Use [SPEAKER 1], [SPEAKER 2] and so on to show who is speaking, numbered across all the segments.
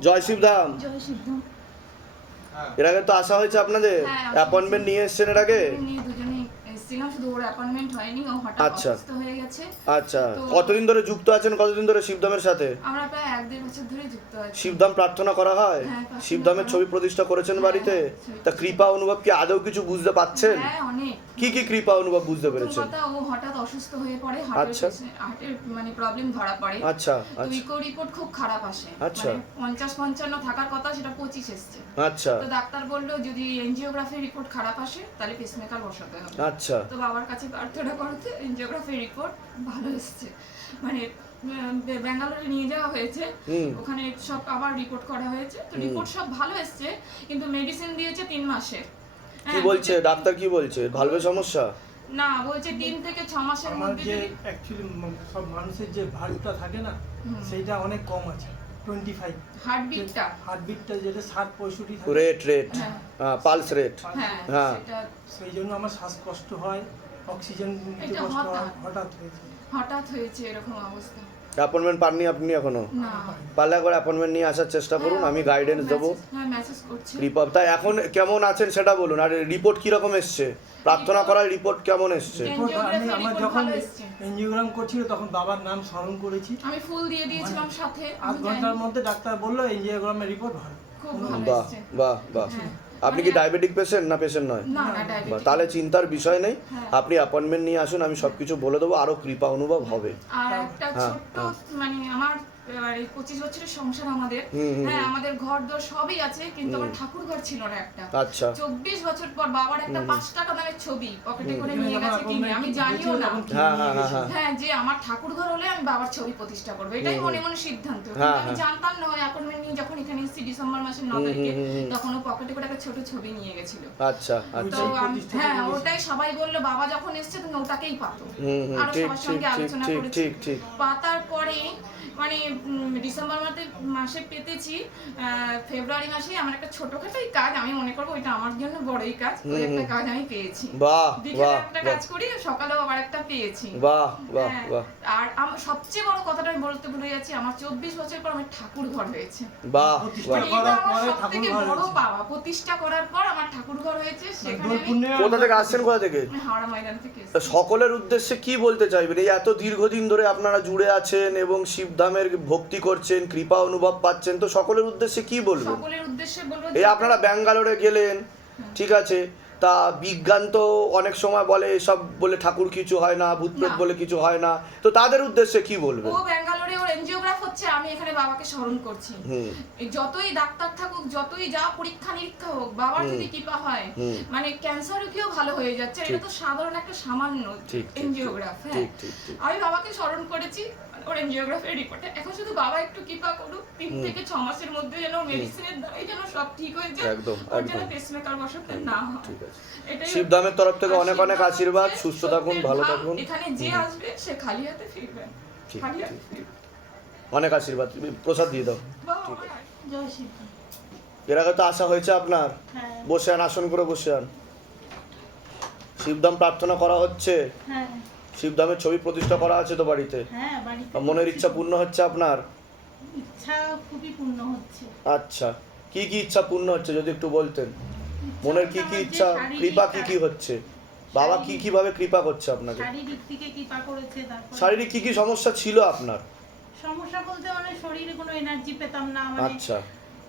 [SPEAKER 1] জয় শিবধাম।
[SPEAKER 2] জয়
[SPEAKER 1] এর আগে তো আসা হয়েছে আপনাদের?
[SPEAKER 2] হ্যাঁ,
[SPEAKER 1] অ্যাপয়েন্টমেন্ট নিয়ে এসছেন এর আগে?
[SPEAKER 2] নিয়ে দুজনে এসেছিলাম শুধু ওর অ্যাপয়েন্টমেন্ট হয়নি ও হঠাৎ
[SPEAKER 1] আচ্ছা।
[SPEAKER 2] অসুস্থ হয়ে গেছে।
[SPEAKER 1] আচ্ছা
[SPEAKER 2] তো-
[SPEAKER 1] কতদিন ধরে যুক্ত আছেন কতদিন ধরে শিবধামের সাথে?
[SPEAKER 2] আমরা প্রায় এক দেড় বছর ধরে যুক্ত আছি।
[SPEAKER 1] শিবধাম প্রার্থনা করা হয়?
[SPEAKER 2] হ্যাঁ, প্রার্থনা
[SPEAKER 1] শিবধামের
[SPEAKER 2] করা
[SPEAKER 1] ছবি প্রতিষ্ঠা করেছেন
[SPEAKER 2] হ্যাঁ,
[SPEAKER 1] বাড়িতে?
[SPEAKER 2] ছবি
[SPEAKER 1] তা কৃপা অনুভব কি আদৌ কিছু বুঝতে পাচ্ছেন?
[SPEAKER 2] হ্যাঁ অনেক।
[SPEAKER 1] কি কি কৃপা অনুভব বুঝতে
[SPEAKER 2] প্রথম
[SPEAKER 1] পেরেছেন?
[SPEAKER 2] কথা ও হঠাৎ অসুস্থ হয়ে পড়ে
[SPEAKER 1] আচ্ছা।
[SPEAKER 2] হার্টের মানে প্রবলেম ধরা পড়ে।
[SPEAKER 1] আচ্ছা
[SPEAKER 2] তো
[SPEAKER 1] আচ্ছা।
[SPEAKER 2] ইকো রিপোর্ট খুব খারাপ আসে।
[SPEAKER 1] আচ্ছা।
[SPEAKER 2] মানে পঞ্চাশ পঞ্চান্ন থাকার কথা সেটা পঁচিশ এসছে।
[SPEAKER 1] আচ্ছা।
[SPEAKER 2] তো ডাক্তার বলল যদি এনজিওগ্রাফি রিপোর্ট খারাপ আসে তাহলে পেসমেকার বসাতে হবে।
[SPEAKER 1] আচ্ছা।
[SPEAKER 2] তো বাবার কাছে প্রার্থনা করতে এনজিওগ্রাফি রিপোর্ট ভালো এসছে। মানে ব্যাঙ্গালোরে নিয়ে যাওয়া হয়েছে। ওখানে সব আবার রিপোর্ট করা হয়েছে। তো রিপোর্ট সব ভালো এসছে কিন্তু মেডিসিন দিয়েছে তিন মাসের
[SPEAKER 1] কি
[SPEAKER 2] হ্যাঁ,
[SPEAKER 1] বলছে? ডাক্তার কি বলছে? ভালবে সমস্যা?
[SPEAKER 2] না বলছে তিন থেকে ছ মাসের মধ্যে
[SPEAKER 3] যে অ্যাকচুয়ালি সব মানুষের যে ভাল্বটা থাকে না সেইটা অনেক কম আছে। টোয়েন্টি ফাইভ
[SPEAKER 2] হার্টবিটটা
[SPEAKER 3] হার্টবিটটা যেটা ষাট পঁয়ষট্টি থাকে।
[SPEAKER 1] Rate rate. পালস রেট
[SPEAKER 2] হ্যাঁ।
[SPEAKER 3] সেই জন্য আমার শ্বাসকষ্ট হয় অক্সিজেন নিতে কষ্ট হয়
[SPEAKER 2] হঠাৎ।
[SPEAKER 3] হঠাৎ হয়েছে।
[SPEAKER 2] হঠাৎ হয়েছে এরকম অবস্থা।
[SPEAKER 1] অ্যাপয়েন্টমেন্ট পাননি আপনি এখনও?
[SPEAKER 2] না।
[SPEAKER 1] পারলে একবার অ্যাপয়েন্টমেন্ট নিয়ে আসার চেষ্টা করুন আমি গাইডেন্স দেবো।
[SPEAKER 2] হ্যাঁ মেসেজ করছি।
[SPEAKER 1] রিপোর্ট তাই এখন কেমন আছেন সেটা বলুন আর রিপোর্ট কীরকম এসছে? প্রার্থনা করার রিপোর্ট কেমন এসছে?
[SPEAKER 3] আমার যখন এনজিওগ্রাম করছিল তখন বাবার নাম স্মরণ করেছি।
[SPEAKER 2] আমি ফুল দিয়ে দিয়েছিলাম সাথে
[SPEAKER 3] আধ
[SPEAKER 2] ঘণ্টার
[SPEAKER 3] মধ্যে ডাক্তার বলল এনজিওগ্রামের রিপোর্ট ভালো।
[SPEAKER 1] বাহ বাহ বাহ।
[SPEAKER 2] হ্যাঁ।
[SPEAKER 1] আপনি কি ডায়াবেটিক পেশেন্ট না পেশেন্ট নয় তাহলে চিন্তার বিষয় নেই
[SPEAKER 2] হ্যাঁ।
[SPEAKER 1] আপনি অ্যাপয়েন্টমেন্ট নিয়ে আসুন আমি সবকিছু বলে দেবো আরও কৃপা অনুভব হবে
[SPEAKER 2] আর একটা
[SPEAKER 1] হ্যাঁ,
[SPEAKER 2] ছোট্ট
[SPEAKER 1] হ্যাঁ।
[SPEAKER 2] মানে আমার এবার এই পঁচিশ বছরের সংসার আমাদের। হ্যাঁ আমাদের ঘর দর সবই আছে কিন্তু আমার ঠাকুর ঘর ছিল না একটা।
[SPEAKER 1] আচ্ছা।
[SPEAKER 2] চব্বিশ বছর পর বাবার একটা পাঁচ টাকা দামের ছবি পকেটে করে নিয়ে গেছে কিনে। আমি জানিও না।
[SPEAKER 1] হ্যাঁ, হ্যাঁ। হ্যাঁ,
[SPEAKER 2] হ্যাঁ যে আমার ঠাকুর ঘর হলে আমি বাবার ছবি প্রতিষ্ঠা করব। এটাই মনে মনে সিদ্ধান্ত। আমি। জানতাম না ওই অ্যাপয়েন্টমেন্ট নিয়ে যখন এখানে এসেছি ডিসেম্বর মাসের ন তারিখে। তখন ও পকেটে করে একটা ছোট ছবি নিয়ে গেছিল।
[SPEAKER 1] আচ্ছা
[SPEAKER 2] তো
[SPEAKER 1] আচ্ছা।
[SPEAKER 2] হ্যাঁ ওটাই সবাই বলল বাবা যখন এসছে তুমি ওটাকেই পাতো।
[SPEAKER 1] আরও
[SPEAKER 2] সবার সঙ্গে আলোচনা করেছি।
[SPEAKER 1] ঠিক ঠিক।
[SPEAKER 2] পাতার পরে মানে ডিসেম্বর মাসে মাসে পেতেছি। ফেব্রুয়ারি মাসে আমার একটা ছোটখাটোই কাজ। আমি মনে করব ওইটা আমার জন্য বড়ই কাজ। ওই একটা কাজ আমি পেয়েছি।
[SPEAKER 1] বাহ
[SPEAKER 2] বিকেলে একটা কাজ করি সকালেও আবার একটা পেয়েছি।
[SPEAKER 1] বাহ বাহ
[SPEAKER 2] হ্যাঁ, আর আমার সবচেয়ে বড় কথাটা আমি বলতে ভুলে যাচ্ছি আমার চব্বিশ বছর পর আমার ঠাকুর ঘর হয়েছে।
[SPEAKER 1] বাহ
[SPEAKER 3] প্রতিষ্ঠা
[SPEAKER 1] বাহ
[SPEAKER 3] করার পরে ঠাকুর ঘর
[SPEAKER 2] বড় পাওয়া প্রতিষ্ঠা করার পর আমার ঠাকুর ঘর হয়েছে সেখানে
[SPEAKER 1] কোথা থেকে আসছেন কোথা থেকে?
[SPEAKER 2] আমি হাওড়া ময়দান থেকে এসেছি।
[SPEAKER 1] সকলের উদ্দেশ্যে কি বলতে চাইবেন? এই এত দীর্ঘদিন ধরে আপনারা জুড়ে আছেন এবং শিবধামের ভক্তি করছেন কৃপা অনুভব পাচ্ছেন তো সকলের উদ্দেশ্যে কি বলবেন?
[SPEAKER 2] সকলের উদ্দেশ্যে বলব
[SPEAKER 1] এই আপনারা ব্যাঙ্গালোরে গেলেন ঠিক আছে তা বিজ্ঞান তো অনেক সময় বলে এসব বলে ঠাকুর কিছু হয় না ভূতপ্রেত বলে কিছু হয় না তো তাদের উদ্দেশ্যে কি বলবেন?
[SPEAKER 2] ও ব্যাঙ্গালোরে ওর এনজিওগ্রাফ হচ্ছে আমি এখানে বাবাকে স্মরণ করছি। এই যতই ডাক্তার থাকুক যতই যা পরীক্ষা নিরীক্ষা হোক বাবার যদি কৃপা হয় মানে ক্যান্সার রোগীও ভালো হয়ে যাচ্ছে এটা তো সাধারণ একটা সামান্য এনজিওগ্রাফ হ্যাঁ। আমি বাবাকে স্মরণ করেছি ওর এনজিওগ্রাফের রিপোর্টে এখন শুধু বাবা একটু কৃপা করুক তিন থেকে ছ মাসের মধ্যে যেন মেডিসিনের দ্বারাই যেন সব ঠিক হয়ে যায়
[SPEAKER 1] একদম,
[SPEAKER 2] ওর যেন। পেসমেকার বসাতে না হয়।
[SPEAKER 1] ঠিক আছে।
[SPEAKER 2] এটাই
[SPEAKER 1] শিবধামের তরফ থেকে অনেক অনেক আশীর্বাদ। সুস্থ থাকুন ভালো থাকুন।
[SPEAKER 2] এখানে যে আসবে সে খালি হাতে ফিরবে। খালি হাতে
[SPEAKER 1] অনেক আশীর্বাদ। প্রসাদ দিয়ে দাও। এর আগে তো আসা হয়েছে আপনার।
[SPEAKER 4] হ্যাঁ।
[SPEAKER 1] বসে আন আসন করে বসে আন। শিবধাম প্রার্থনা করা হচ্ছে।
[SPEAKER 4] হ্যাঁ।
[SPEAKER 1] শিবধামের ছবি প্রতিষ্ঠা করা আছে তো বাড়িতে?
[SPEAKER 4] হ্যাঁ বাড়িতে
[SPEAKER 1] মনের ইচ্ছা পূর্ণ হচ্ছে আপনার?
[SPEAKER 4] ইচ্ছা খুবই পূর্ণ হচ্ছে।
[SPEAKER 1] আচ্ছা কি কি ইচ্ছা পূর্ণ হচ্ছে যদি একটু বলতেন? মনের কি কি ইচ্ছা কৃপা কি কি হচ্ছে? বাবা কি
[SPEAKER 4] শারীরিক-
[SPEAKER 1] কীভাবে কৃপা করছে আপনাকে?
[SPEAKER 4] শারীরিক দিকে কৃপা করেছে তারপর
[SPEAKER 1] শারীরিক কি কি সমস্যা ছিল আপনার?
[SPEAKER 4] সমস্যা বলতে মানে শরীরে কোনো এনার্জি পেতাম না মানে
[SPEAKER 1] আচ্ছা।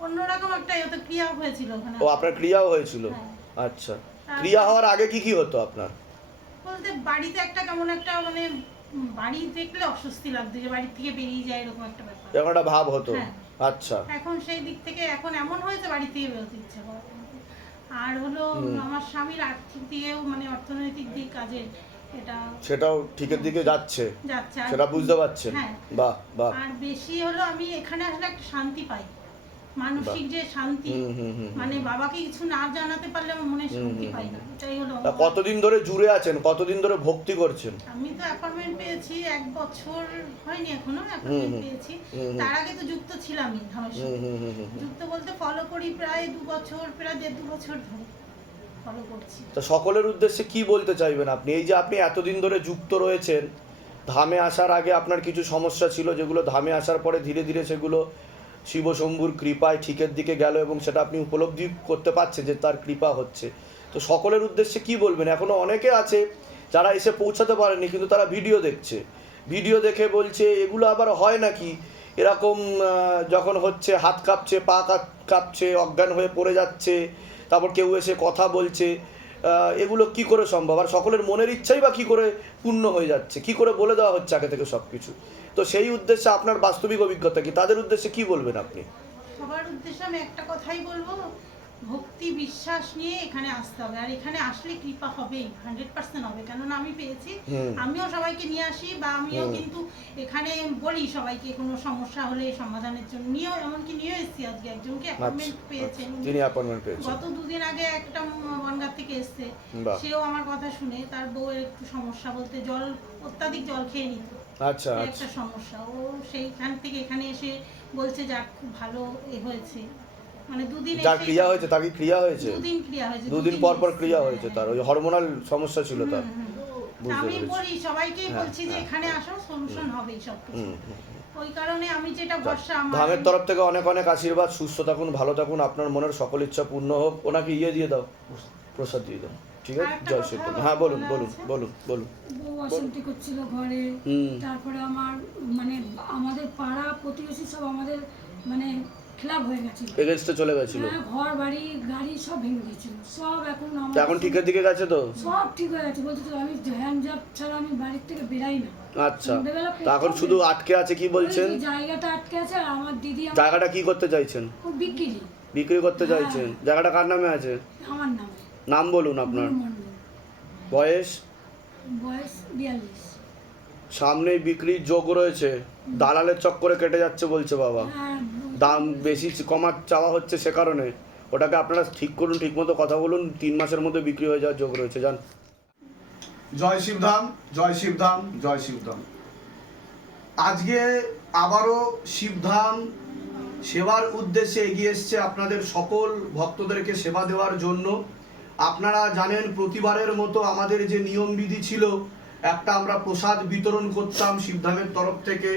[SPEAKER 4] অন্যরকম একটা ক্রিয়া হয়েছিল ওখানে।
[SPEAKER 1] ও আপনার ক্রিয়াও হয়েছিল?
[SPEAKER 4] হ্যাঁ।
[SPEAKER 1] আচ্ছা। ক্রিয়া হওয়ার আগে কি কি হতো আপনার?
[SPEAKER 4] বলতে বাড়িতে একটা কেমন একটা মানে বাড়ি দেখলে অস্বস্তি লাগতো যে বাড়ি থেকে বেরিয়ে যায় এরকম একটা ব্যাপার।
[SPEAKER 1] এরকম একটা ভাব হতো।
[SPEAKER 4] হ্যাঁ।
[SPEAKER 1] আচ্ছা।
[SPEAKER 4] এখন সেই দিক থেকে এখন এমন হয়েছে বাড়ি থেকে বেরোতে ইচ্ছে করে আর হলো আমার স্বামীর আর্থিক দিকেও মানে অর্থনৈতিক দিক কাজের এটা
[SPEAKER 1] সেটাও ঠিকের দিকে যাচ্ছে।
[SPEAKER 4] যাচ্ছে।
[SPEAKER 1] সেটা বুঝতে পারছেন।
[SPEAKER 4] হ্যাঁ।
[SPEAKER 1] বাহ বাহ।
[SPEAKER 4] আর বেশি হলো আমি এখানে আসলে একটা শান্তি পাই। মানসিক যে শান্তি মানে বাবাকে কিছু না জানাতে পারলে আমার মনে শান্তি পাই না। এটাই হলো
[SPEAKER 1] কতদিন ধরে জুড়ে আছেন? কতদিন ধরে ভক্তি করছেন?
[SPEAKER 4] আমি তো অ্যাপয়েন্টমেন্ট পেয়েছি এক বছর হয়নি এখনও অ্যাপয়েন্টমেন্ট পেয়েছি। তার আগে তো যুক্ত ছিলামই। যুক্ত বলতে ফলো করি প্রায় দু বছর প্রায় দেড় দু বছর ধরে ফলো করছি।
[SPEAKER 1] তা সকলের উদ্দেশ্যে কি বলতে চাইবেন আপনি? এই যে আপনি এতদিন ধরে যুক্ত রয়েছেন ধামে আসার আগে আপনার কিছু সমস্যা ছিল যেগুলো ধামে আসার পরে ধীরে ধীরে সেগুলো
[SPEAKER 5] শিবশম্ভুর কৃপায় ঠিকের দিকে গেল এবং সেটা আপনি উপলব্ধি করতে পারছেন যে তার কৃপা হচ্ছে। তো সকলের উদ্দেশ্যে কি বলবেন? এখনও অনেকে আছে যারা এসে পৌঁছাতে পারেনি, কিন্তু তারা ভিডিও দেখছে। ভিডিও দেখে বলছে, এগুলো আবার হয় নাকি? এরকম যখন হচ্ছে হাত কাঁপছে, পা কাঁপ- কাঁপছে, অজ্ঞান হয়ে পড়ে যাচ্ছে, তারপর কেউ এসে কথা বলছে এগুলো কি করে সম্ভব? আর সকলের মনের ইচ্ছাই বা কি করে পূর্ণ হয়ে যাচ্ছে? কি করে বলে দেওয়া হচ্ছে আগে থেকে সব কিছু তো সেই উদ্দেশ্যে আপনার বাস্তবিক অভিজ্ঞতা কি? তাদের উদ্দেশ্যে কি বলবেন আপনি?
[SPEAKER 4] সবার উদ্দেশ্যে আমি একটা কথাই বলব ভক্তি বিশ্বাস নিয়ে এখানে আসতে হবে। আর এখানে আসলে কৃপা হবেই হান্ড্রেড পার্সেন্ট হবে। কেননা আমি পেয়েছি আমিও সবাইকে নিয়ে আসি বা আমিও কিন্তু এখানে বলি সবাইকে কোনো সমস্যা হলে সমাধানের জন্য। নিয়েও এমনকি নিয়েও এসেছি আজকে। একজনকে অ্যাপয়েন্টমেন্ট
[SPEAKER 5] আচ্ছা,
[SPEAKER 4] পেয়েছেন
[SPEAKER 5] আচ্ছা। তিনি অ্যাপয়েন্টমেন্ট পেয়েছেন।
[SPEAKER 4] গত দুদিন আগে একটা বনগাঁ থেকে এসছে। সেও আমার কথা শুনে তার বউয়ের একটু সমস্যা বলতে জল অত্যাধিক জল খেয়ে নিত।
[SPEAKER 5] আচ্ছা
[SPEAKER 4] এই
[SPEAKER 5] আচ্ছা।
[SPEAKER 4] একটা সমস্যা। ও সেইখান থেকে এখানে এসে বলছে যাক খুব ভালো এ হয়েছে। মানে দুদিন
[SPEAKER 5] যার ক্রিয়া হয়েছে তার কি ক্রিয়া হয়েছে?
[SPEAKER 4] দুদিন ক্রিয়া হয়েছে
[SPEAKER 5] দুদিন পর পর ক্রিয়া হয়েছে তার ওই হরমোনাল সমস্যা ছিল তার।
[SPEAKER 4] আমি বলি সবাইকেই
[SPEAKER 5] হ্যাঁ,
[SPEAKER 4] বলছি যে
[SPEAKER 5] হ্যাঁ,
[SPEAKER 4] এখানে আসো সলিউশন হবেই সব কিছু। ওই কারণে আমি যেটা ভরসা আমার
[SPEAKER 5] ধামের তরফ থেকে অনেক অনেক আশীর্বাদ সুস্থ থাকুন ভালো থাকুন আপনার মনের সকল ইচ্ছা পূর্ণ হোক। ওনাকে ইয়ে দিয়ে দাও প্রসাদ দিয়ে দাও। ঠিক আছে? জয় হ্যাঁ বলুন বলুন বলুন বলুন।
[SPEAKER 6] অশান্তি করছিল ঘরে তারপরে আমার মানে আমাদের পাড়া প্রতিবেশী সব আমাদের মানে খেলাপ হয়ে গেছিল।
[SPEAKER 5] এগেনস্টে চলে গেছিল?
[SPEAKER 6] হ্যাঁ, ঘর বাড়ি গাড়ি সব ভেঙে দিয়েছিল। সব এখন আমার
[SPEAKER 5] এখন ঠিকের দিকে গেছে তো?
[SPEAKER 6] সব ঠিক হয়ে গেছে। বলতে আমি হ্যান্ড জাব ছাড়া আমি বাড়ির থেকে বেরাই না।
[SPEAKER 5] আচ্ছা। তা এখন শুধু আটকে আছে কি বলছেন?
[SPEAKER 6] জায়গাটা আটকে আছে আর আমার দিদি
[SPEAKER 5] জায়গাটা কি করতে চাইছেন?
[SPEAKER 6] বিক্রি।
[SPEAKER 5] বিক্রি করতে চাইছেন। জায়গাটা কার নামে আছে?
[SPEAKER 6] আমার নামে।
[SPEAKER 5] নাম বলুন আপনার। বয়স?
[SPEAKER 6] বয়স বিয়াল্লিশ।
[SPEAKER 5] সামনেই বিক্রির যোগ রয়েছে। দালালের চক্করে কেটে যাচ্ছে বলছে বাবা।
[SPEAKER 6] হ্যাঁ
[SPEAKER 5] দাম বেশি কমার চাওয়া হচ্ছে সে কারণে। ওটাকে আপনারা ঠিক করুন ঠিকমতো কথা বলুন। তিন মাসের মধ্যে বিক্রি হয়ে যাওয়ার যোগ রয়েছে জান
[SPEAKER 1] জয় শিবধাম জয় শিবধাম জয় শিবধাম। আজকে আবারও শিবধাম সেবার উদ্দেশ্যে এগিয়ে এসছে আপনাদের সকল ভক্তদেরকে সেবা দেওয়ার জন্য। আপনারা জানেন প্রতিবারের মতো আমাদের যে নিয়মবিধি ছিল, একটা আমরা প্রসাদ বিতরণ করতাম শিবধামের তরফ থেকে।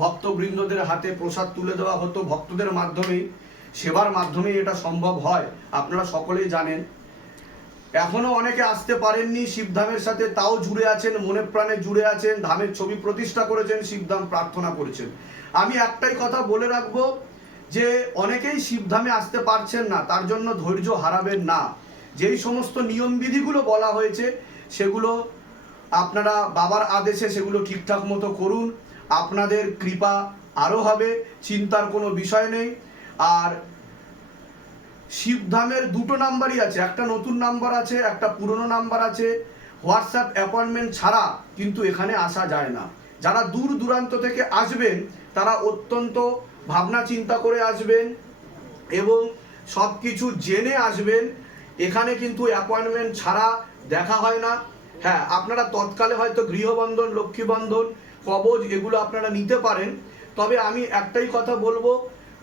[SPEAKER 1] ভক্তবৃন্দদের হাতে প্রসাদ তুলে দেওয়া হতো ভক্তদের মাধ্যমেই সেবার মাধ্যমেই এটা সম্ভব হয়, আপনারা সকলেই জানেন। এখনও অনেকে আসতে পারেননি শিবধামের সাথে, তাও জুড়ে আছেন, মনে প্রাণে জুড়ে আছেন, ধামের ছবি প্রতিষ্ঠা করেছেন, শিবধাম প্রার্থনা করেছেন। আমি একটাই কথা বলে রাখব যে, অনেকেই শিবধামে আসতে পারছেন না, তার জন্য ধৈর্য হারাবেন না। যেই সমস্ত নিয়মবিধিগুলো বলা হয়েছে, সেগুলো আপনারা বাবার আদেশে সেগুলো ঠিকঠাক মতো করুন। আপনাদের কৃপা আরও হবে, চিন্তার কোনো বিষয় নেই। আর শিবধামের দুটো নাম্বারই আছে, একটা নতুন নাম্বার আছে, একটা পুরনো নাম্বার আছে। হোয়াটসঅ্যাপ অ্যাপয়েন্টমেন্ট ছাড়া কিন্তু এখানে আসা যায় না। যারা দূর দূরান্ত থেকে আসবেন, তারা অত্যন্ত ভাবনা চিন্তা করে আসবেন এবং সব কিছু জেনে আসবেন। এখানে কিন্তু অ্যাপয়েন্টমেন্ট ছাড়া দেখা হয় না। হ্যাঁ আপনারা তৎকালে হয়তো গৃহবন্ধন, লক্ষ্মীবন্ধন, কবজ এগুলো আপনারা নিতে পারেন। তবে আমি একটাই কথা বলব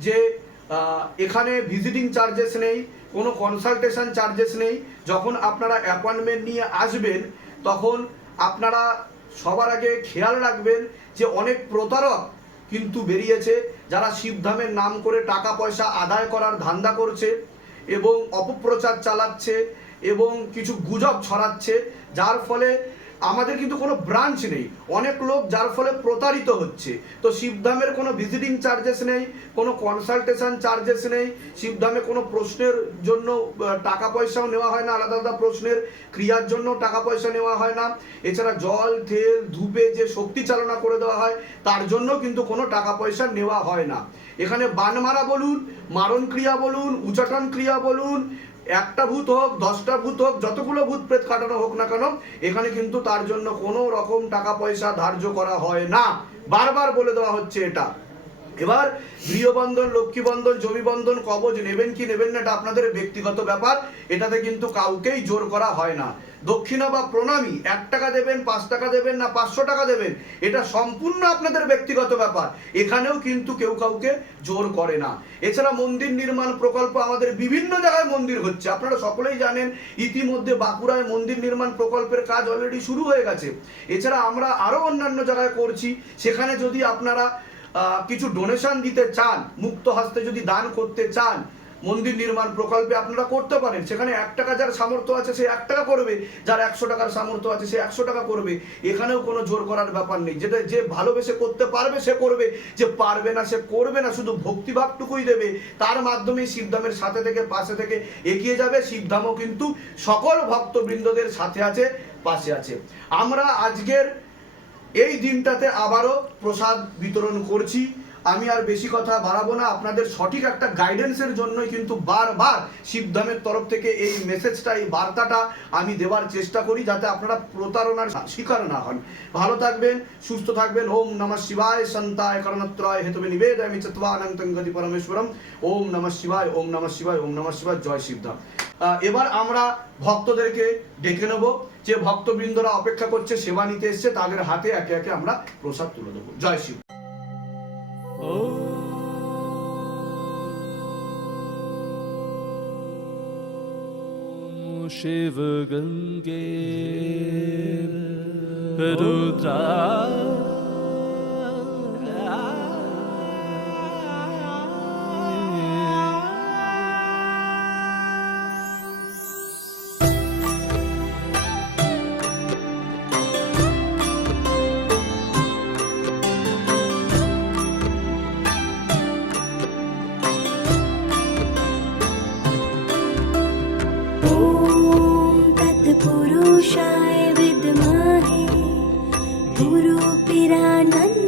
[SPEAKER 1] যে এখানে ভিজিটিং চার্জেস নেই, কোনো কনসালটেশন চার্জেস নেই। যখন আপনারা অ্যাপয়েন্টমেন্ট নিয়ে আসবেন, তখন আপনারা সবার আগে খেয়াল রাখবেন যে অনেক প্রতারক কিন্তু বেরিয়েছে, যারা শিবধামের নাম করে টাকা পয়সা আদায় করার ধান্দা করছে। এবং অপপ্রচার চালাচ্ছে এবং কিছু গুজব ছড়াচ্ছে যার ফলে আমাদের কিন্তু কোনো ব্রাঞ্চ নেই। অনেক লোক যার ফলে প্রতারিত হচ্ছে। তো শিবধামের কোনো ভিজিটিং চার্জেস নেই, কোনো কনসালটেশন চার্জেস নেই। শিবধামে কোনো প্রশ্নের জন্য টাকা পয়সাও নেওয়া হয় না, আলাদা আলাদা প্রশ্নের ক্রিয়ার জন্য টাকা পয়সা নেওয়া হয় না। এছাড়া জল তেল ধূপে যে শক্তি চালনা করে দেওয়া হয়, তার জন্য কিন্তু কোনো টাকা পয়সা নেওয়া হয় না। এখানে বান মারা বলুন মারণ ক্রিয়া বলুন উচাটন ক্রিয়া বলুন একটা ভূত হোক, দশটা ভূত হোক, যতগুলো ভূত প্রেত কাটানো হোক না কেন, এখানে কিন্তু তার জন্য কোনো রকম টাকা পয়সা ধার্য করা হয় না। বারবার বলে দেওয়া হচ্ছে এটা। এবার গৃহবন্ধন লক্ষ্মী বন্ধন জমি জমিবন্ধন, কবজ নেবেন কি নেবেন না এটা আপনাদের ব্যক্তিগত ব্যাপার। এটাতে কিন্তু কাউকেই জোর করা হয় না। দক্ষিণা বা প্রণামী, এক টাকা দেবেন, পাঁচ টাকা দেবেন না, পাঁচশো টাকা দেবেন, এটা সম্পূর্ণ আপনাদের ব্যক্তিগত ব্যাপার। এখানেও কিন্তু কেউ কাউকে জোর করে না। এছাড়া মন্দির নির্মাণ প্রকল্প আমাদের বিভিন্ন জায়গায় মন্দির হচ্ছে। আপনারা সকলেই জানেন, ইতিমধ্যে বাঁকুড়ায় মন্দির নির্মাণ প্রকল্পের কাজ অলরেডি শুরু হয়ে গেছে। এছাড়া আমরা আরও অন্যান্য জায়গায় করছি। সেখানে যদি আপনারা কিছু ডোনেশন দিতে চান, মুক্ত হস্তে যদি দান করতে চান, মন্দির নির্মাণ প্রকল্পে আপনারা করতে পারেন। সেখানে এক টাকা যার সামর্থ্য আছে সে এক টাকা করবে, যার একশো টাকার সামর্থ্য আছে সে একশো টাকা করবে। এখানেও কোনো জোর করার ব্যাপার নেই। যেটা যে ভালোবেসে করতে পারবে, সে করবে। যে পারবে না, সে করবে না, শুধু ভক্তিভাবটুকুই দেবে। তার মাধ্যমে শিবধামের সাথে থেকে, পাশে থেকে এগিয়ে যাবে। শিবধামও কিন্তু সকল ভক্তবৃন্দদের সাথে আছে, পাশে আছে। আমরা আজকের এই দিনটাতে আবারও প্রসাদ বিতরণ করছি। আমি আর বেশি কথা বাড়াবো না। আপনাদের সঠিক একটা গাইডেন্সের জন্যই কিন্তু বারবার শিবধামের তরফ থেকে এই মেসেজটা এই বার্তাটা আমি দেওয়ার চেষ্টা করি যাতে আপনারা প্রতারণার শিকার না হন। ভালো থাকবেন, সুস্থ থাকবেন। ওম নমঃ শিবায় সন্তায় করণত্রয় হেতবে নিবেদয়ামি চত্বানন্তং গতি পরমেশ্বরম। ওম নমঃ শিবায়, ওম নমঃ শিবায়, ওম নমঃ শিবায়। জয় শিবধাম এবার আমরা ভক্তদেরকে ডেকে নেব যে ভক্তবৃন্দরা অপেক্ষা করছে সেবা নিতে এসছে তাদের হাতে একে একে আমরা প্রসাদ তুলে দেবো জয় শিব
[SPEAKER 7] शिव गङ्गे रुद्रा
[SPEAKER 8] पुरुषाय विद्महे गुरुपिरानन्द